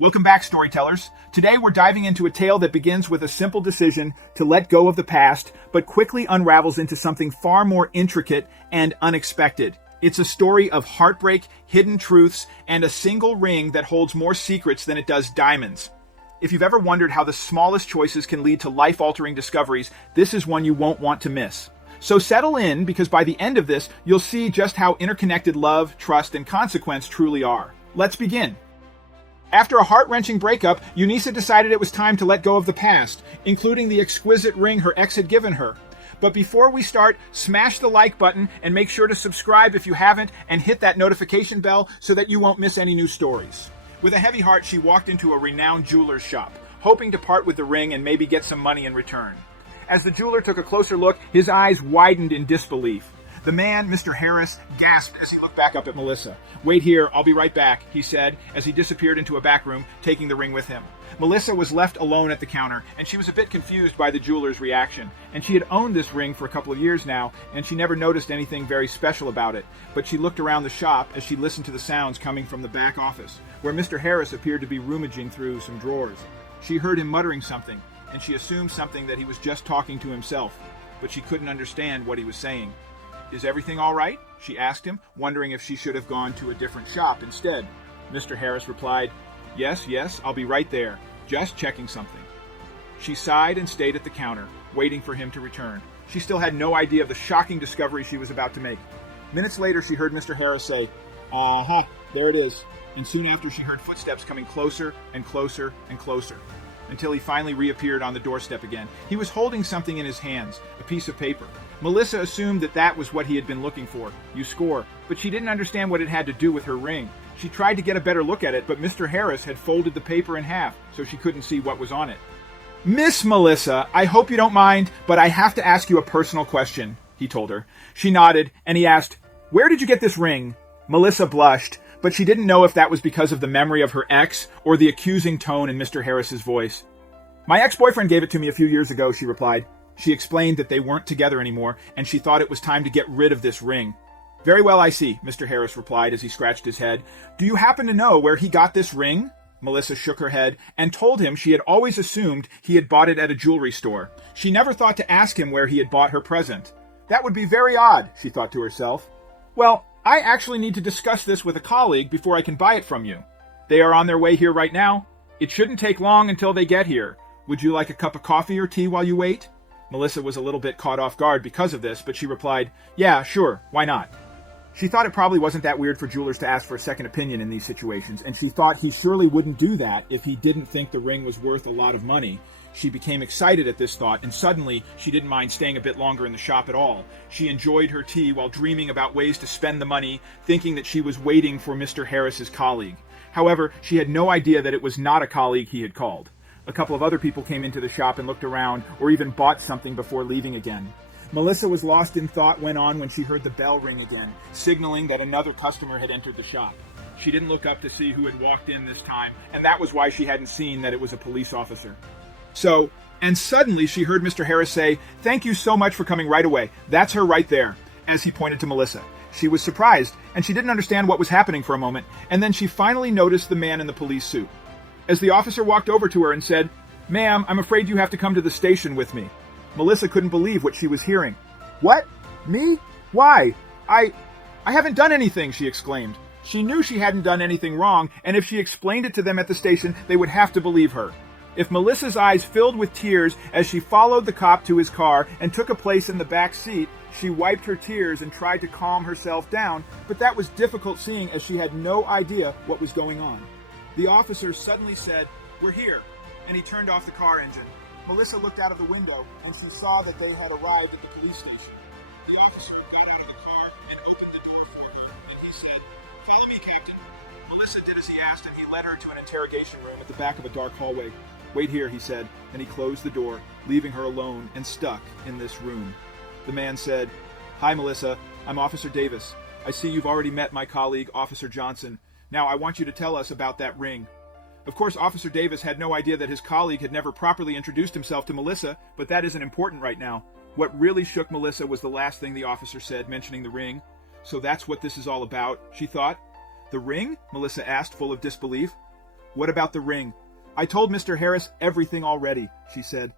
Welcome back, storytellers. Today we're diving into a tale that begins with a simple decision to let go of the past, but quickly unravels into something far more intricate and unexpected. It's a story of heartbreak, hidden truths, and a single ring that holds more secrets than it does diamonds. If you've ever wondered how the smallest choices can lead to life-altering discoveries, this is one you won't want to miss. So settle in, because by the end of this, you'll see just how interconnected love, trust, and consequence truly are. Let's begin. After a heart-wrenching breakup, Eunice decided it was time to let go of the past, including the exquisite ring her ex had given her. But before we start, smash the like button and make sure to subscribe if you haven't, and hit that notification bell so that you won't miss any new stories. With a heavy heart, she walked into a renowned jeweler's shop, hoping to part with the ring and maybe get some money in return. As the jeweler took a closer look, his eyes widened in disbelief. The man, Mr. Harris, gasped as he looked back up at Melissa. "Wait here, I'll be right back," he said, as he disappeared into a back room, taking the ring with him. Melissa was left alone at the counter, and she was a bit confused by the jeweler's reaction. And she had owned this ring for a couple of years now, and she never noticed anything very special about it. But she looked around the shop as she listened to the sounds coming from the back office, where Mr. Harris appeared to be rummaging through some drawers. She heard him muttering something, and she assumed something that he was just talking to himself, but she couldn't understand what he was saying. "Is everything all right?" she asked him, wondering if she should have gone to a different shop instead. Mr. Harris replied, Yes, I'll be right there. Just checking something." She sighed and stayed at the counter, waiting for him to return. She still had no idea of the shocking discovery she was about to make. Minutes later, she heard Mr. Harris say, "Aha, there it is." And soon after, she heard footsteps coming closer and closer and closer, until he finally reappeared on the doorstep again. He was holding something in his hands, a piece of paper. Melissa assumed that was what he had been looking for. You score. But she didn't understand what it had to do with her ring. She tried to get a better look at it, but Mr. Harris had folded the paper in half, so she couldn't see what was on it. "Miss Melissa, I hope you don't mind, but I have to ask you a personal question," he told her. She nodded, and he asked, "Where did you get this ring?" Melissa blushed, but she didn't know if that was because of the memory of her ex or the accusing tone in Mr. Harris's voice. "My ex-boyfriend gave it to me a few years ago," she replied. She explained that they weren't together anymore, and she thought it was time to get rid of this ring. "Very well, I see," Mr. Harris replied as he scratched his head. "Do you happen to know where he got this ring?" Melissa shook her head and told him she had always assumed he had bought it at a jewelry store. She never thought to ask him where he had bought her present. That would be very odd, she thought to herself. "Well, I actually need to discuss this with a colleague before I can buy it from you. They are on their way here right now. It shouldn't take long until they get here. Would you like a cup of coffee or tea while you wait?" Melissa was a little bit caught off guard because of this, but she replied, "Yeah, sure, why not?" She thought it probably wasn't that weird for jewelers to ask for a second opinion in these situations, and she thought he surely wouldn't do that if he didn't think the ring was worth a lot of money. She became excited at this thought, and suddenly she didn't mind staying a bit longer in the shop at all. She enjoyed her tea while dreaming about ways to spend the money, thinking that she was waiting for Mr. Harris's colleague. However, she had no idea that it was not a colleague he had called. A couple of other people came into the shop and looked around, or even bought something before leaving again. Melissa was lost in thought when she heard the bell ring again, signaling that another customer had entered the shop. She didn't look up to see who had walked in this time, and that was why she hadn't seen that it was a police officer. And suddenly she heard Mr. Harris say, "Thank you so much for coming right away. That's her right there," as he pointed to Melissa. She was surprised, and she didn't understand what was happening for a moment, and then she finally noticed the man in the police suit. As the officer walked over to her and said, "Ma'am, I'm afraid you have to come to the station with me." Melissa couldn't believe what she was hearing. "What? Me? Why? I haven't done anything," she exclaimed. She knew she hadn't done anything wrong, and if she explained it to them at the station, they would have to believe her. If Melissa's eyes filled with tears as she followed the cop to his car and took a place in the back seat, she wiped her tears and tried to calm herself down, but that was difficult seeing as she had no idea what was going on. The officer suddenly said, "We're here," and he turned off the car engine. Melissa looked out of the window, and she saw that they had arrived at the police station. The officer got out of the car and opened the door for her, and he said, "Follow me, Captain." Melissa did as he asked, and he led her to an interrogation room at the back of a dark hallway. "Wait here," he said, and he closed the door, leaving her alone and stuck in this room. The man said, "Hi, Melissa. I'm Officer Davis. I see you've already met my colleague, Officer Johnson. Now, I want you to tell us about that ring." Of course, Officer Davis had no idea that his colleague had never properly introduced himself to Melissa, but that isn't important right now. What really shook Melissa was the last thing the officer said, mentioning the ring. So that's what this is all about, she thought. "The ring?" Melissa asked, full of disbelief. What about the ring? I told Mr. Harris everything already, she said.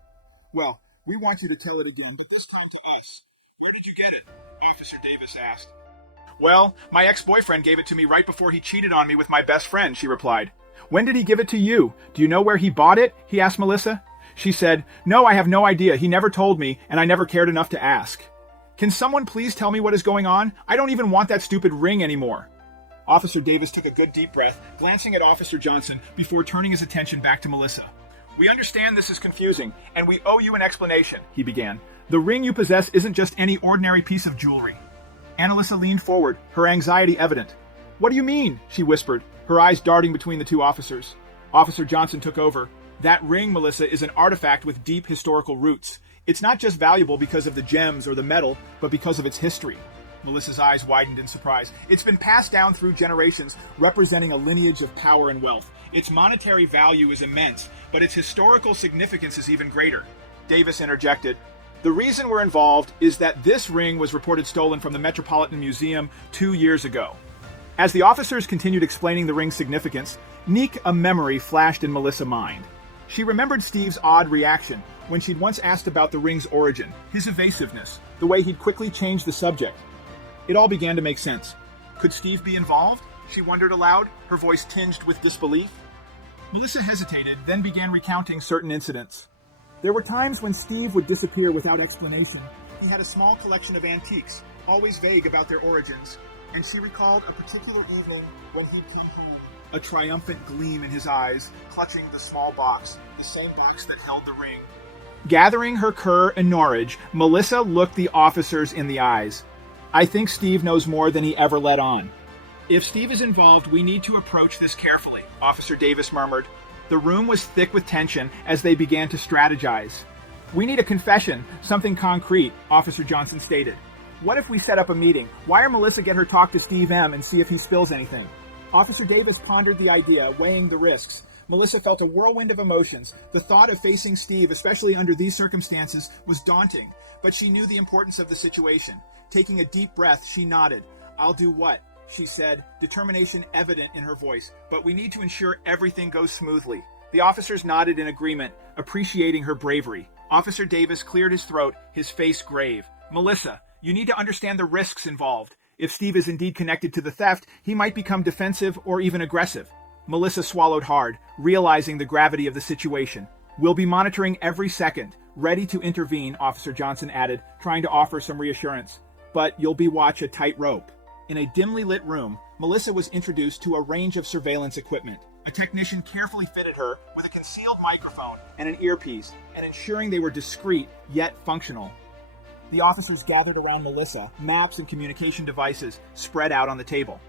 Well, we want you to tell it again, but this time to us. Where did you get it? Officer Davis asked. Well, my ex-boyfriend gave it to me right before he cheated on me with my best friend, she replied. When did he give it to you? Do you know where he bought it? He asked Melissa. She said, No, I have no idea. He never told me, and I never cared enough to ask. Can someone please tell me what is going on? I don't even want that stupid ring anymore. Officer Davis took a good deep breath, glancing at Officer Johnson before turning his attention back to Melissa. We understand this is confusing, and we owe you an explanation, he began. The ring you possess isn't just any ordinary piece of jewelry. Annalisa leaned forward, her anxiety evident. What do you mean? She whispered, her eyes darting between the two officers. Officer Johnson took over. That ring, Melissa, is an artifact with deep historical roots. It's not just valuable because of the gems or the metal, but because of its history. Melissa's eyes widened in surprise. It's been passed down through generations, representing a lineage of power and wealth. Its monetary value is immense, but its historical significance is even greater. Davis interjected. The reason we're involved is that this ring was reported stolen from the Metropolitan Museum 2 years ago. As the officers continued explaining the ring's significance, a memory flashed in Melissa's mind. She remembered Steve's odd reaction when she'd once asked about the ring's origin, his evasiveness, the way he'd quickly changed the subject. It all began to make sense. Could Steve be involved? She wondered aloud, her voice tinged with disbelief. Melissa hesitated, then began recounting certain incidents. There were times when Steve would disappear without explanation. He had a small collection of antiques, always vague about their origins, and she recalled a particular evening when he'd come home, a triumphant gleam in his eyes, clutching the small box, the same box that held the ring. Gathering her cur and Norwich, Melissa looked the officers in the eyes. I think Steve knows more than he ever let on. If Steve is involved, we need to approach this carefully, Officer Davis murmured. The room was thick with tension as they began to strategize. We need a confession, something concrete, Officer Johnson stated. What if we set up a meeting? Wire Melissa get her talk to Steve M. and see if he spills anything. Officer Davis pondered the idea, weighing the risks. Melissa felt a whirlwind of emotions. The thought of facing Steve, especially under these circumstances, was daunting, but she knew the importance of the situation. Taking a deep breath, she nodded. I'll do what? She said, determination evident in her voice. But we need to ensure everything goes smoothly. The officers nodded in agreement, appreciating her bravery. Officer Davis cleared his throat, his face grave. Melissa, you need to understand the risks involved. If Steve is indeed connected to the theft, he might become defensive or even aggressive. Melissa swallowed hard, realizing the gravity of the situation. We'll be monitoring every second, ready to intervene, Officer Johnson added, trying to offer some reassurance. But you'll be watch a tightrope. In a dimly lit room, Melissa was introduced to a range of surveillance equipment. A technician carefully fitted her with a concealed microphone and an earpiece, and ensuring they were discreet yet functional. The officers gathered around Melissa, maps and communication devices spread out on the table.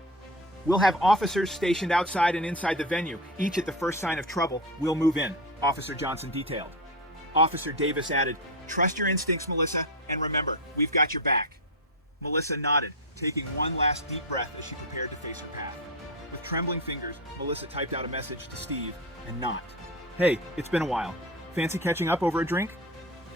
We'll have officers stationed outside and inside the venue. Each at the first sign of trouble, we'll move in, Officer Johnson detailed. Officer Davis added, Trust your instincts, Melissa, and remember, we've got your back. Melissa nodded, taking one last deep breath as she prepared to face her path. With trembling fingers, Melissa typed out a message to Steve and knocked. Hey, it's been a while. Fancy catching up over a drink?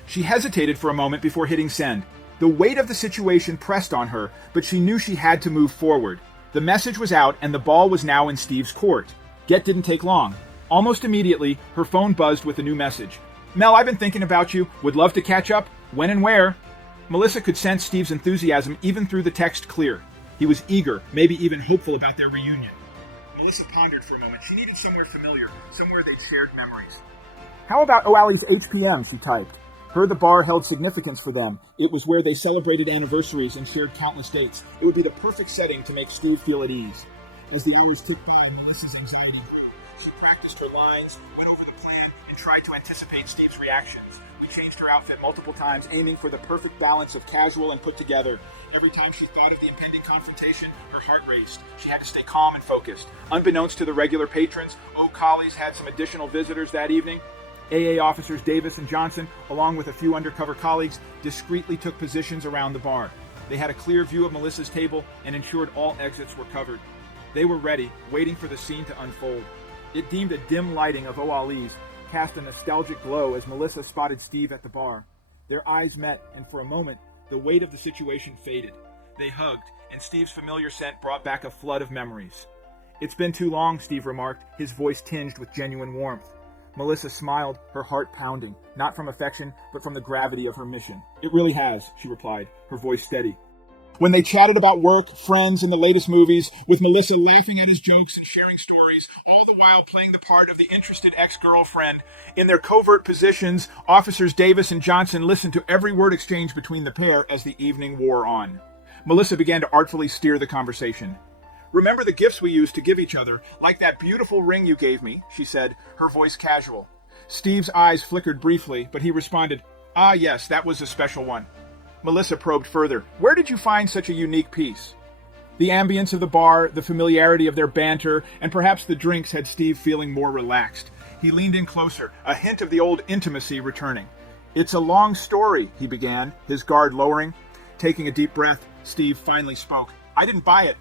She hesitated for a moment before hitting send. The weight of the situation pressed on her, but she knew she had to move forward. The message was out and the ball was now in Steve's court. Get didn't take long. Almost immediately, her phone buzzed with a new message. Mel, I've been thinking about you. Would love to catch up. When and where? Melissa could sense Steve's enthusiasm even through the text clear. He was eager, maybe even hopeful about their reunion. Melissa pondered for a moment. She needed somewhere familiar, somewhere they'd shared memories. How about O'Alley's HPM, she typed. Her the bar held significance for them. It was where they celebrated anniversaries and shared countless dates. It would be the perfect setting to make Steve feel at ease. As the hours ticked by, Melissa's anxiety grew. She practiced her lines, went over the plan, and tried to anticipate Steve's reactions. We changed her outfit multiple times, aiming for the perfect balance of casual and put together. Every time she thought of the impending confrontation, her heart raced. She had to stay calm and focused. Unbeknownst to the regular patrons, O'Collies had some additional visitors that evening. AA officers Davis and Johnson, along with a few undercover colleagues, discreetly took positions around the bar. They had a clear view of Melissa's table and ensured all exits were covered. They were ready, waiting for the scene to unfold. It deemed a dim lighting of O'Alley's cast a nostalgic glow as Melissa spotted Steve at the bar. Their eyes met, and for a moment, the weight of the situation faded. They hugged, and Steve's familiar scent brought back a flood of memories. It's been too long, Steve remarked, his voice tinged with genuine warmth. Melissa smiled, her heart pounding, not from affection, but from the gravity of her mission. It really has, she replied, her voice steady. When they chatted about work, friends, and the latest movies, with Melissa laughing at his jokes and sharing stories, all the while playing the part of the interested ex-girlfriend. In their covert positions, Officers Davis and Johnson listened to every word exchanged between the pair as the evening wore on. Melissa began to artfully steer the conversation. "Remember the gifts we used to give each other, like that beautiful ring you gave me," she said, her voice casual. Steve's eyes flickered briefly, but he responded, "Ah, yes, that was a special one." Melissa probed further. "Where did you find such a unique piece?" The ambience of the bar, the familiarity of their banter, and perhaps the drinks had Steve feeling more relaxed. He leaned in closer, a hint of the old intimacy returning. "It's a long story," he began, his guard lowering. Taking a deep breath, Steve finally spoke. "I didn't buy it.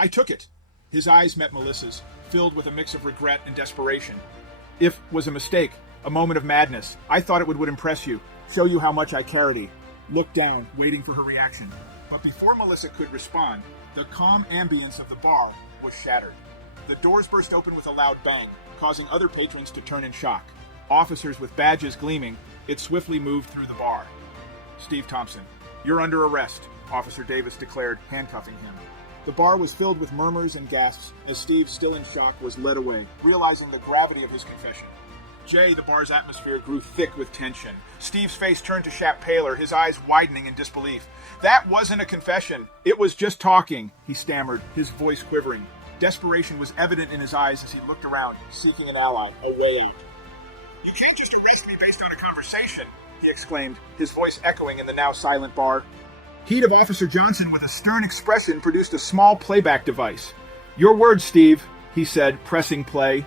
I took it." His eyes met Melissa's, filled with a mix of regret and desperation. "If was a mistake, a moment of madness. I thought it would impress you, show you how much I carried." Looked down, waiting for her reaction. But before Melissa could respond, the calm ambience of the bar was shattered. The doors burst open with a loud bang, causing other patrons to turn in shock. Officers with badges gleaming, it swiftly moved through the bar. "Steve Thompson, you're under arrest," Officer Davis declared, handcuffing him. The bar was filled with murmurs and gasps as Steve, still in shock, was led away, realizing the gravity of his confession. The bar's atmosphere grew thick with tension. Steve's face turned to Shap paler, his eyes widening in disbelief. "That wasn't a confession. It was just talking," he stammered, his voice quivering. Desperation was evident in his eyes as he looked around, seeking an ally, a way out. "You can't just arrest me based on a conversation," he exclaimed, his voice echoing in the now silent bar. Heat of Officer Johnson, with a stern expression, produced a small playback device. "Your words, Steve," he said, pressing play.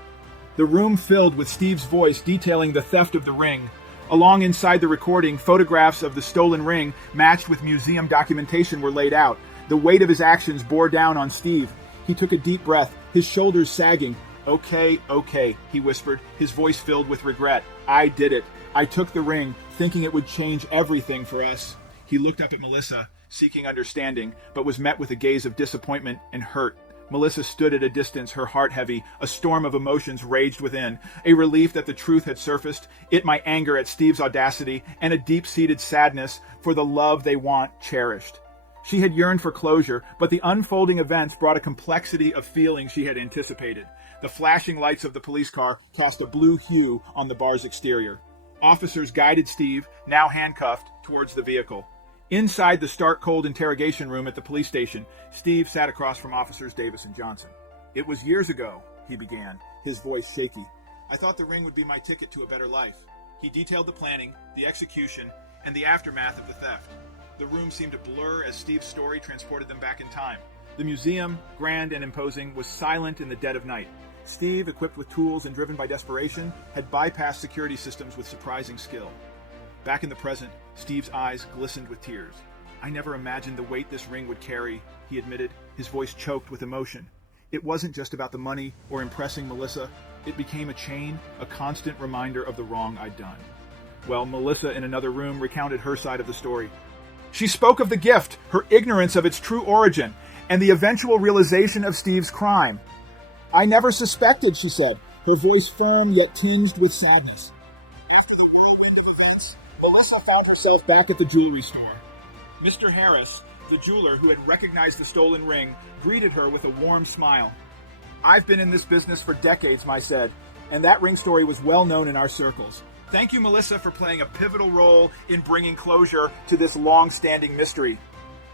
The room filled with Steve's voice detailing the theft of the ring. Along inside the recording, photographs of the stolen ring, matched with museum documentation, were laid out. The weight of his actions bore down on Steve. He took a deep breath, his shoulders sagging. Okay, he whispered, his voice filled with regret. "I did it. I took the ring, thinking it would change everything for us." He looked up at Melissa, seeking understanding, but was met with a gaze of disappointment and hurt. Melissa stood at a distance, her heart heavy. A storm of emotions raged within. A relief that the truth had surfaced, it my anger at Steve's audacity, and a deep-seated sadness for the love they want cherished. She had yearned for closure, but the unfolding events brought a complexity of feelings she had anticipated. The flashing lights of the police car cast a blue hue on the bar's exterior. Officers guided Steve, now handcuffed, towards the vehicle. Inside the stark-cold interrogation room at the police station, Steve sat across from Officers Davis and Johnson. "It was years ago," he began, his voice shaky. "I thought the ring would be my ticket to a better life." He detailed the planning, the execution, and the aftermath of the theft. The room seemed to blur as Steve's story transported them back in time. The museum, grand and imposing, was silent in the dead of night. Steve, equipped with tools and driven by desperation, had bypassed security systems with surprising skill. Back in the present, Steve's eyes glistened with tears. "I never imagined the weight this ring would carry," he admitted, his voice choked with emotion. "It wasn't just about the money or impressing Melissa. It became a chain, a constant reminder of the wrong I'd done." Well, Melissa, in another room, recounted her side of the story. She spoke of the gift, her ignorance of its true origin, and the eventual realization of Steve's crime. "I never suspected," she said, her voice firm yet tinged with sadness. Melissa found herself back at the jewelry store. Mr. Harris, the jeweler who had recognized the stolen ring, greeted her with a warm smile. "I've been in this business for decades," Mai said, "and that ring story was well known in our circles. Thank you, Melissa, for playing a pivotal role in bringing closure to this long-standing mystery."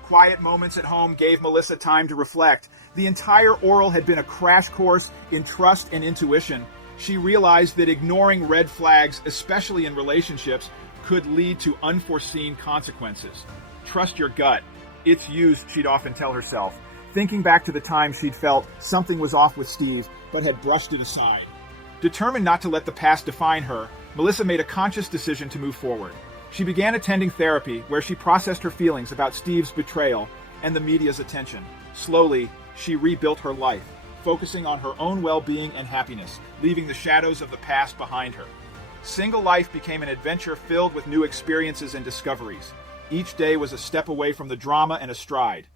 Quiet moments at home gave Melissa time to reflect. The entire oral had been a crash course in trust and intuition. She realized that ignoring red flags, especially in relationships, could lead to unforeseen consequences. Trust your gut. It's used, she'd often tell herself, thinking back to the time she'd felt something was off with Steve, but had brushed it aside. Determined not to let the past define her, Melissa made a conscious decision to move forward. She began attending therapy, where she processed her feelings about Steve's betrayal and the media's attention. Slowly, she rebuilt her life, focusing on her own well-being and happiness, leaving the shadows of the past behind her. Single life became an adventure filled with new experiences and discoveries. Each day was a step away from the drama and a stride.